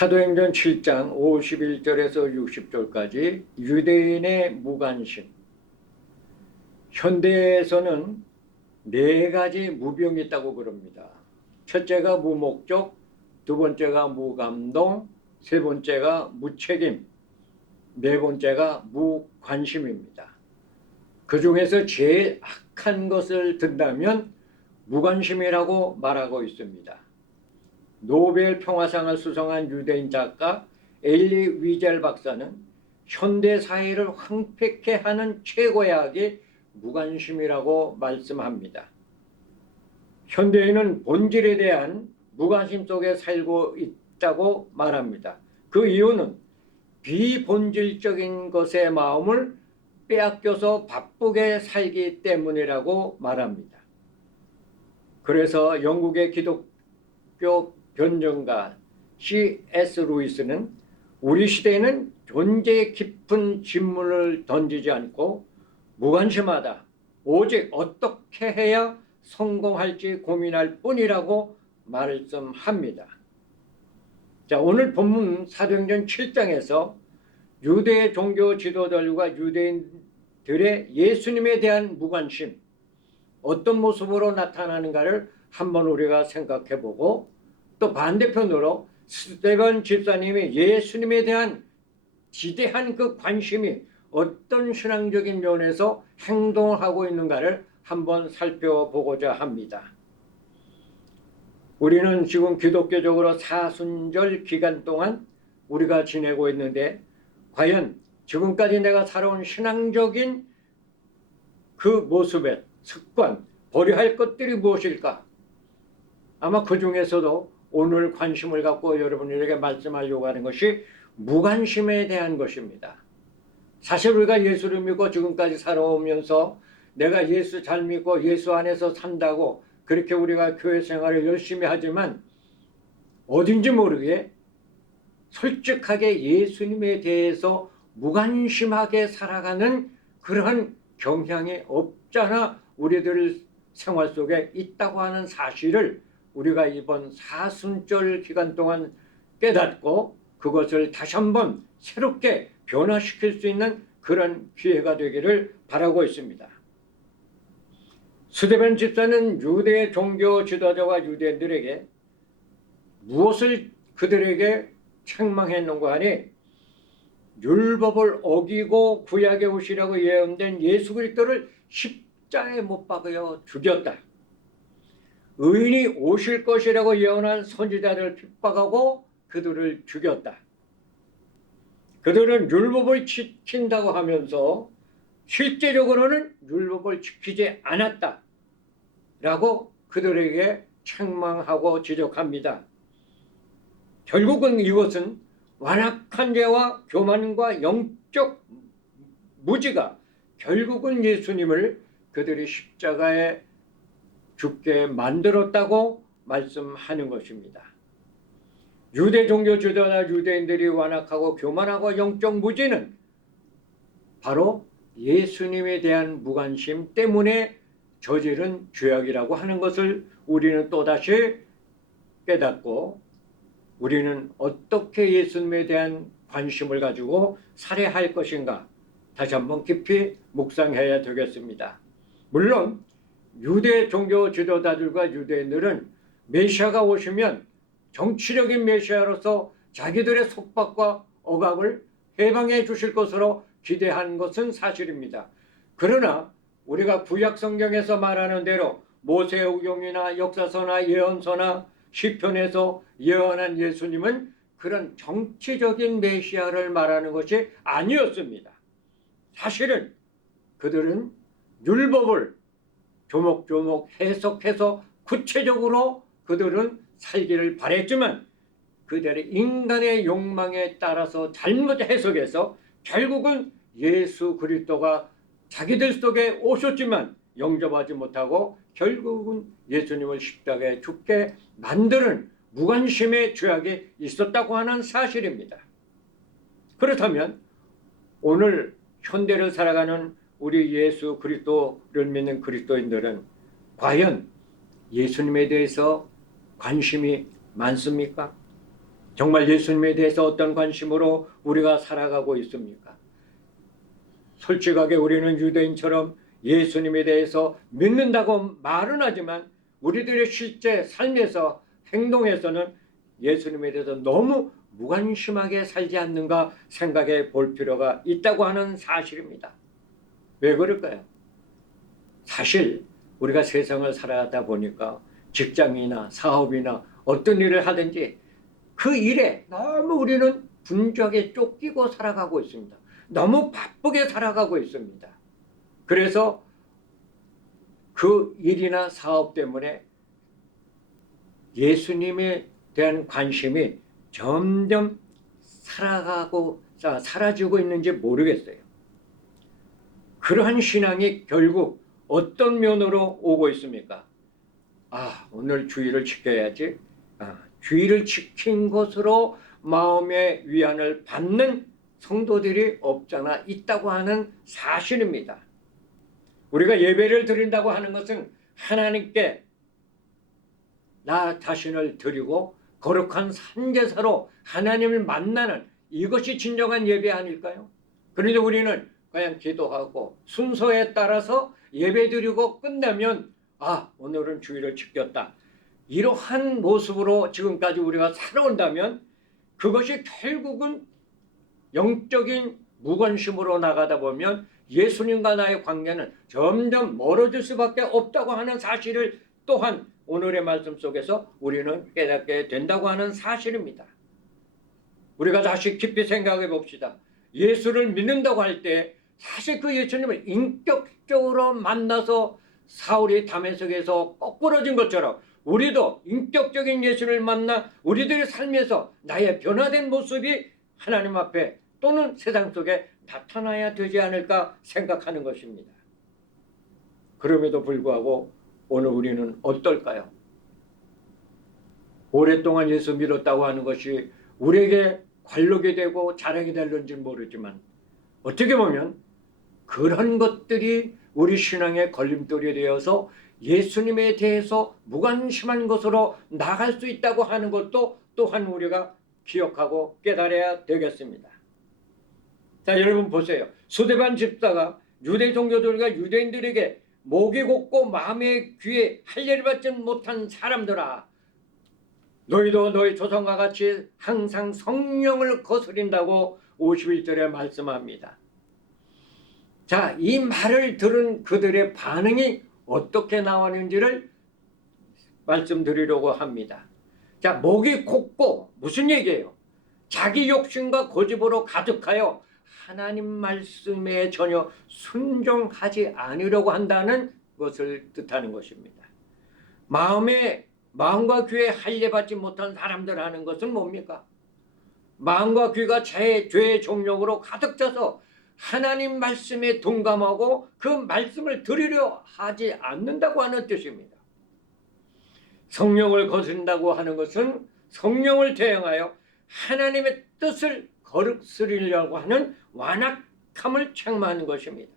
사도행전 7장 51절에서 60절까지 유대인의 무관심. 현대에서는 네 가지 무병이 있다고 그럽니다. 첫째가 무목적, 두 번째가 무감동, 세 번째가 무책임, 네 번째가 무관심입니다. 그 중에서 제일 악한 것을 든다면 무관심이라고 말하고 있습니다. 노벨 평화상을 수상한 유대인 작가 엘리 위젤 박사는 현대 사회를 황폐케 하는 최고의 악이 무관심이라고 말씀합니다. 현대인은 본질에 대한 무관심 속에 살고 있다고 말합니다. 그 이유는 비본질적인 것의 마음을 빼앗겨서 바쁘게 살기 때문이라고 말합니다. 그래서 영국의 기독교 변증가 C.S. 루이스는 우리 시대에는 존재 깊은 질문을 던지지 않고 무관심하다, 오직 어떻게 해야 성공할지 고민할 뿐이라고 말씀합니다. 자, 오늘 본문 사도행전 7장에서 유대 종교 지도자들과 유대인들의 예수님에 대한 무관심, 어떤 모습으로 나타나는가를 한번 우리가 생각해보고, 또 반대편으로 스데반 집사님이 예수님에 대한 지대한 그 관심이 어떤 신앙적인 면에서 행동을 하고 있는가를 한번 살펴보고자 합니다. 우리는 지금 기독교적으로 사순절 기간 동안 우리가 지내고 있는데, 과연 지금까지 내가 살아온 신앙적인 그 모습의 습관, 버려야 할 것들이 무엇일까? 아마 그 중에서도 오늘 관심을 갖고 여러분에게 말씀하려고 하는 것이 무관심에 대한 것입니다. 사실 우리가 예수를 믿고 지금까지 살아오면서 내가 예수 잘 믿고 예수 안에서 산다고 그렇게 우리가 교회 생활을 열심히 하지만 어딘지 모르게 솔직하게 예수님에 대해서 무관심하게 살아가는 그러한 경향이 없잖아 우리들 생활 속에 있다고 하는 사실을 우리가 이번 사순절 기간 동안 깨닫고 그것을 다시 한번 새롭게 변화시킬 수 있는 그런 기회가 되기를 바라고 있습니다. 스데반 집사는 유대 종교 지도자와 유대인들에게 무엇을 그들에게 책망했는가 하니, 율법을 어기고 구약에 오시라고 예언된 예수 그리스도를 십자가에 못 박여 죽였다. 의인이 오실 것이라고 예언한 선지자들을 핍박하고 그들을 죽였다. 그들은 율법을 지킨다고 하면서 실제적으로는 율법을 지키지 않았다 라고 그들에게 책망하고 지적합니다. 결국은 이것은 완악한 죄와 교만과 영적 무지가 결국은 예수님을 그들이 십자가에 죽게 만들었다고 말씀하는 것입니다. 유대 종교 지도자 유대인들이 완악하고 교만하고 영적 무지는 바로 예수님에 대한 무관심 때문에 저지른 죄악이라고 하는 것을 우리는 또다시 깨닫고, 우리는 어떻게 예수님에 대한 관심을 가지고 살아야 할 것인가 다시 한번 깊이 묵상해야 되겠습니다. 물론 유대 종교 지도자들과 유대인들은 메시아가 오시면 정치적인 메시아로서 자기들의 속박과 억압을 해방해 주실 것으로 기대한 것은 사실입니다. 그러나 우리가 구약 성경에서 말하는 대로 모세오경이나 역사서나 예언서나 시편에서 예언한 예수님은 그런 정치적인 메시아를 말하는 것이 아니었습니다. 사실은 그들은 율법을 조목조목 해석해서 구체적으로 그들은 살기를 바랬지만 그들의 인간의 욕망에 따라서 잘못 해석해서 결국은 예수 그리스도가 자기들 속에 오셨지만 영접하지 못하고 결국은 예수님을 십자가에 죽게 만드는 무관심의 죄악이 있었다고 하는 사실입니다. 그렇다면 오늘 현대를 살아가는 우리 예수 그리스도를 믿는 그리스도인들은 과연 예수님에 대해서 관심이 많습니까? 정말 예수님에 대해서 어떤 관심으로 우리가 살아가고 있습니까? 솔직하게 우리는 유대인처럼 예수님에 대해서 믿는다고 말은 하지만 우리들의 실제 삶에서 행동에서는 예수님에 대해서 너무 무관심하게 살지 않는가 생각해 볼 필요가 있다고 하는 사실입니다. 왜 그럴까요? 사실 우리가 세상을 살아가다 보니까 직장이나 사업이나 어떤 일을 하든지 그 일에 너무 우리는 분주하게 쫓기고 살아가고 있습니다. 너무 바쁘게 살아가고 있습니다. 그래서 그 일이나 사업 때문에 예수님에 대한 관심이 점점 사라지고 있는지 모르겠어요. 그러한 신앙이 결국 어떤 면으로 오고 있습니까? 오늘 주의를 지켜야지. 주의를 지킨 것으로 마음의 위안을 받는 성도들이 없잖아 있다고 하는 사실입니다. 우리가 예배를 드린다고 하는 것은 하나님께 나 자신을 드리고 거룩한 산제사로 하나님을 만나는 이것이 진정한 예배 아닐까요? 그런데 우리는 그냥 기도하고 순서에 따라서 예배 드리고 끝나면 오늘은 주의를 지켰다. 이러한 모습으로 지금까지 우리가 살아온다면 그것이 결국은 영적인 무관심으로 나가다 보면 예수님과 나의 관계는 점점 멀어질 수밖에 없다고 하는 사실을 또한 오늘의 말씀 속에서 우리는 깨닫게 된다고 하는 사실입니다. 우리가 다시 깊이 생각해 봅시다. 예수를 믿는다고 할 때 사실 그 예수님을 인격적으로 만나서 사울이 다메섹에서 거꾸러진 것처럼 우리도 인격적인 예수를 만나 우리들의 삶에서 나의 변화된 모습이 하나님 앞에 또는 세상 속에 나타나야 되지 않을까 생각하는 것입니다. 그럼에도 불구하고 오늘 우리는 어떨까요? 오랫동안 예수 믿었다고 하는 것이 우리에게 관록이 되고 자랑이 될는지는 모르지만 어떻게 보면 그런 것들이 우리 신앙의 걸림돌이 되어서 예수님에 대해서 무관심한 것으로 나갈 수 있다고 하는 것도 또한 우리가 기억하고 깨달아야 되겠습니다. 자, 여러분 보세요. 스데반 집사가 유대 종교들과 유대인들에게 목이 곧고 마음의 귀에 할례를 받지 못한 사람들아, 너희도 너희 조상과 같이 항상 성령을 거스린다고 51절에 말씀합니다. 자, 이 말을 들은 그들의 반응이 어떻게 나왔는지를 말씀드리려고 합니다. 자, 목이 곧고 무슨 얘기예요? 자기 욕심과 고집으로 가득하여 하나님 말씀에 전혀 순종하지 않으려고 한다는 것을 뜻하는 것입니다. 마음과 귀에 할례받지 못한 사람들 하는 것은 뭡니까? 마음과 귀가 죄의 종력으로 가득 차서 하나님 말씀에 동감하고 그 말씀을 들으려 하지 않는다고 하는 뜻입니다. 성령을 거스린다고 하는 것은 성령을 대행하여 하나님의 뜻을 거스리려고 하는 완악함을 책망하는 것입니다.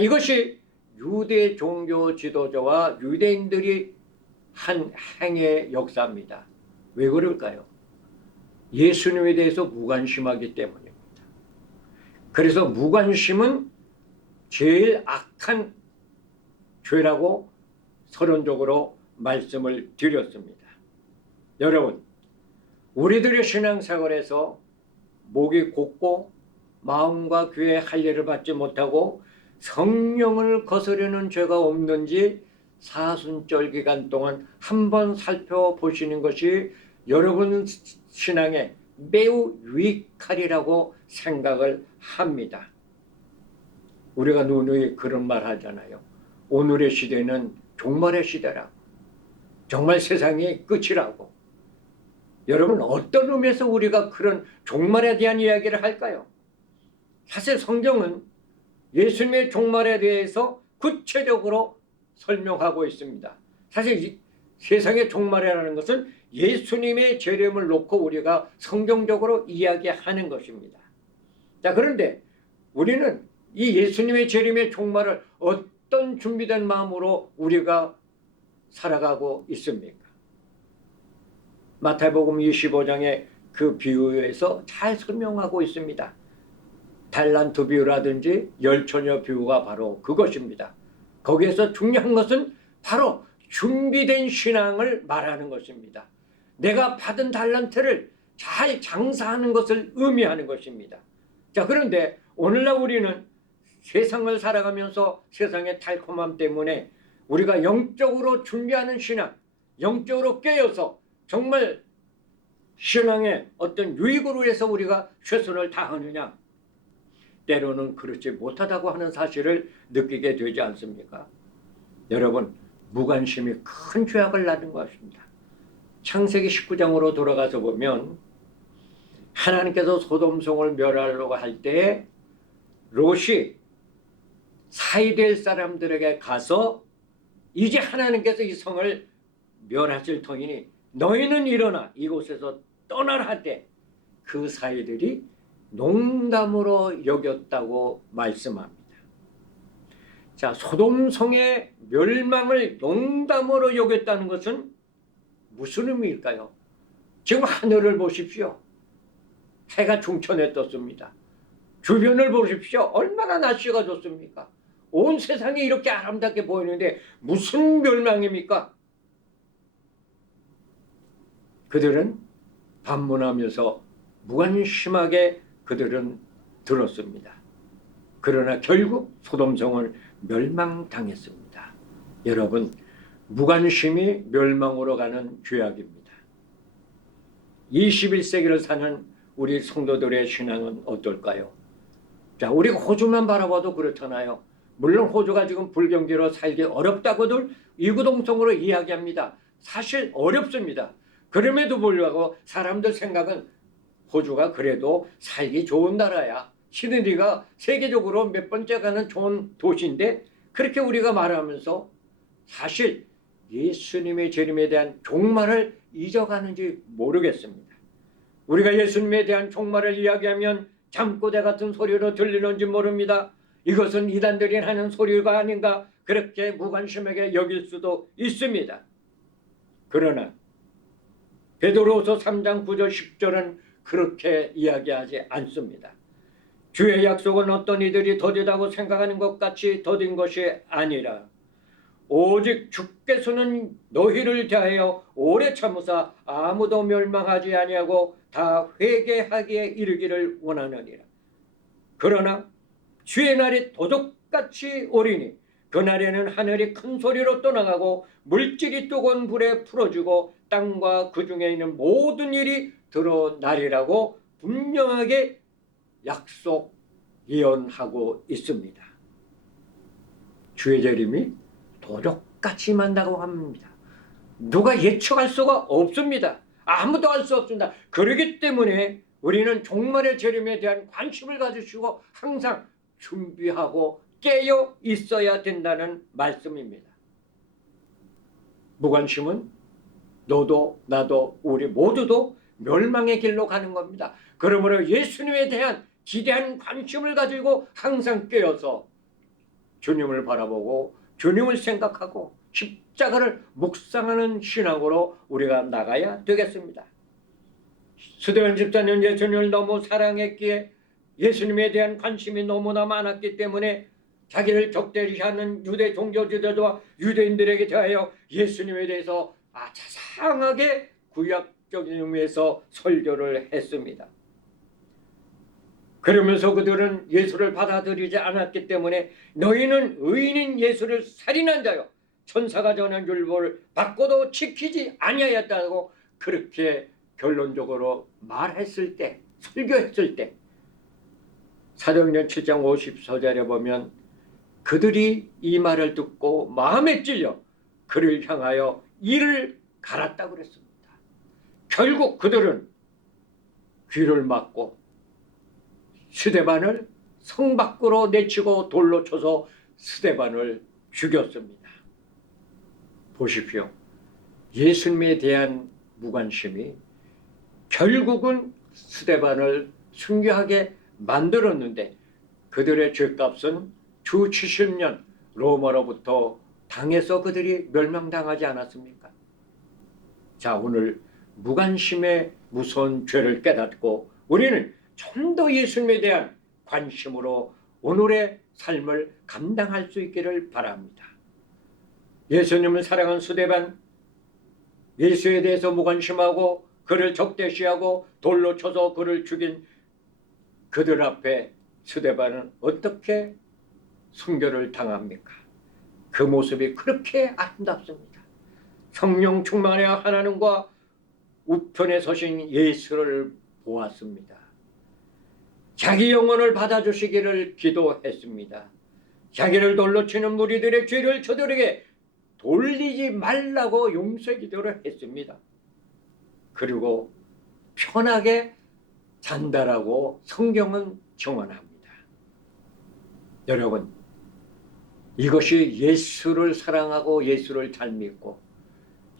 이것이 유대 종교 지도자와 유대인들이 한 행의 역사입니다. 왜 그럴까요? 예수님에 대해서 무관심하기 때문입니다. 그래서 무관심은 제일 악한 죄라고 서론적으로 말씀을 드렸습니다. 여러분, 우리들의 신앙생활에서 목이 곧고 마음과 귀에 할례를 받지 못하고 성령을 거스르는 죄가 없는지 사순절 기간 동안 한번 살펴보시는 것이 여러분 신앙에 매우 유익하리라고 생각을 합니다. 우리가 누누이 그런 말 하잖아요. 오늘의 시대는 종말의 시대라고. 정말 세상이 끝이라고. 여러분, 어떤 의미에서 우리가 그런 종말에 대한 이야기를 할까요? 사실 성경은 예수님의 종말에 대해서 구체적으로 설명하고 있습니다. 사실 세상의 종말이라는 것은 예수님의 재림을 놓고 우리가 성경적으로 이야기하는 것입니다. 자, 그런데 우리는 이 예수님의 재림의 종말을 어떤 준비된 마음으로 우리가 살아가고 있습니까? 마태복음 25장의 그 비유에서 잘 설명하고 있습니다. 달란트 비유라든지 열처녀 비유가 바로 그것입니다. 거기에서 중요한 것은 바로 준비된 신앙을 말하는 것입니다. 내가 받은 달란트를 잘 장사하는 것을 의미하는 것입니다. 자, 그런데 오늘날 우리는 세상을 살아가면서 세상의 달콤함 때문에 우리가 영적으로 준비하는 신앙, 영적으로 깨어서 정말 신앙의 어떤 유익으로 해서 우리가 최선을 다하느냐? 때로는 그렇지 못하다고 하는 사실을 느끼게 되지 않습니까? 여러분, 무관심이 큰 죄악을 낳는 것입니다. 창세기 19장으로 돌아가서 보면 하나님께서 소돔성을 멸하려고 할 때 롯이 사이될 사람들에게 가서 이제 하나님께서 이 성을 멸하실 터이니 너희는 일어나 이곳에서 떠나라 할 때 그 사이들이 농담으로 여겼다고 말씀합니다. 자, 소돔성의 멸망을 농담으로 여겼다는 것은 무슨 의미일까요? 지금 하늘을 보십시오. 해가 중천에 떴습니다. 주변을 보십시오. 얼마나 날씨가 좋습니까? 온 세상이 이렇게 아름답게 보이는데 무슨 멸망입니까? 그들은 반문하면서 무관심하게 그들은 들었습니다. 그러나 결국 소돔성은 멸망당했습니다. 여러분, 무관심이 멸망으로 가는 죄악입니다. 21세기를 사는 우리 성도들의 신앙은 어떨까요? 자, 우리 호주만 바라봐도 그렇잖아요. 물론 호주가 지금 불경제로 살기 어렵다고들 이구동성으로 이야기합니다. 사실 어렵습니다. 그럼에도 불구하고 사람들 생각은 호주가 그래도 살기 좋은 나라야. 시드니가 세계적으로 몇 번째 가는 좋은 도시인데 그렇게 우리가 말하면서 사실 예수님의 재림에 대한 종말을 잊어가는지 모르겠습니다. 우리가 예수님에 대한 종말을 이야기하면 잠꼬대 같은 소리로 들리는지 모릅니다. 이것은 이단들이 하는 소리가 아닌가 그렇게 무관심하게 여길 수도 있습니다. 그러나 베드로후서 3장 9절 10절은 그렇게 이야기하지 않습니다. 주의 약속은 어떤 이들이 더디다고 생각하는 것 같이 더딘 것이 아니라 오직 주께서는 너희를 대하여 오래 참으사 아무도 멸망하지 아니하고 다 회개하기에 이르기를 원하느니라. 그러나 주의 날이 도둑같이 오리니 그날에는 하늘이 큰 소리로 떠나가고 물질이 뜨거운 불에 풀어지고 땅과 그 중에 있는 모든 일이 드러나리라고 분명하게 약속 예언하고 있습니다. 주의 재림이 도둑같이 만다고 합니다. 누가 예측할 수가 없습니다. 아무도 알 수 없습니다. 그렇기 때문에 우리는 종말의 재림에 대한 관심을 가지시고 항상 준비하고 깨어 있어야 된다는 말씀입니다. 무관심은 너도 나도 우리 모두도 멸망의 길로 가는 겁니다. 그러므로 예수님에 대한 기대한 관심을 가지고 항상 깨어서 주님을 바라보고 주님을 생각하고 십자가를 묵상하는 신앙으로 우리가 나가야 되겠습니다. 스데반 집사는 예수님을 너무 사랑했기에 예수님에 대한 관심이 너무나 많았기 때문에 자기를 적대시하는 유대 종교지도자와 유대인들에게 대하여 예수님에 대해서 자상하게 구약적인 의미에서 설교를 했습니다. 그러면서 그들은 예수를 받아들이지 않았기 때문에 너희는 의인인 예수를 살인한 자요 천사가 전한 율법을 받고도 지키지 아니하였다고 그렇게 결론적으로 말했을 때, 설교했을 때 사도행전 7장 50서절에 보면 그들이 이 말을 듣고 마음에 찔려 그를 향하여 이를 갈았다고 그랬습니다. 결국 그들은 귀를 막고 스데반을 성 밖으로 내치고 돌로 쳐서 스데반을 죽였습니다. 보십시오. 예수님에 대한 무관심이 결국은 스데반을 순교하게 만들었는데 그들의 죄값은 주 70년 로마로부터 당해서 그들이 멸망당하지 않았습니까? 자, 오늘 무관심의 무서운 죄를 깨닫고 우리는 좀 더 예수님에 대한 관심으로 오늘의 삶을 감당할 수 있기를 바랍니다. 예수님을 사랑한 스데반, 예수에 대해서 무관심하고 그를 적대시하고 돌로 쳐서 그를 죽인 그들 앞에 스데반은 어떻게 순교를 당합니까? 그 모습이 그렇게 아름답습니다. 성령 충만하여 하나님과 우편에 서신 예수를 보았습니다. 자기 영혼을 받아주시기를 기도했습니다. 자기를 돌로 치는 무리들의 죄를 저들에게 돌리지 말라고 용서 기도를 했습니다. 그리고 편하게 잔다라고 성경은 증언합니다. 여러분, 이것이 예수를 사랑하고 예수를 잘 믿고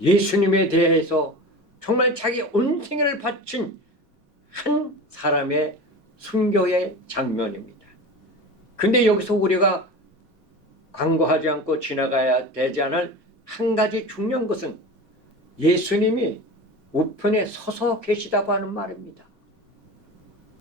예수님에 대해서 정말 자기 온 생애를 바친 한 사람의 순교의 장면입니다. 근데 여기서 우리가 간과하지 않고 지나가야 되지 않을 한 가지 중요한 것은 예수님이 우편에 서서 계시다고 하는 말입니다.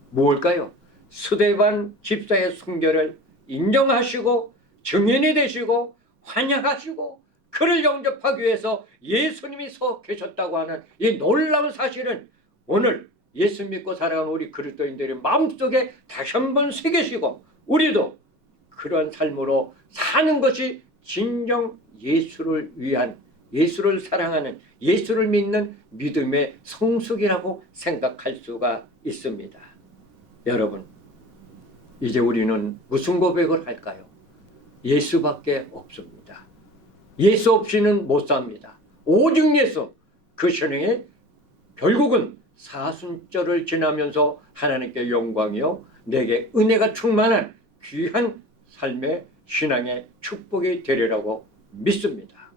뭘까요? 스데반 집사의 순교를 인정하시고 증인이 되시고 환영하시고 그를 영접하기 위해서 예수님이 서 계셨다고 하는 이 놀라운 사실은 오늘 예수 믿고 살아가는 우리 그리스도인들의 마음속에 다시 한번 새기시고 우리도 그런 삶으로 사는 것이 진정 예수를 위한, 예수를 사랑하는, 예수를 믿는 믿음의 성숙이라고 생각할 수가 있습니다. 여러분, 이제 우리는 무슨 고백을 할까요? 예수밖에 없습니다. 예수 없이는 못 삽니다. 오직 예수, 그 신앙이 결국은 사순절을 지나면서 하나님께 영광이요 내게 은혜가 충만한 귀한 삶의 신앙의 축복이 되리라고 믿습니다.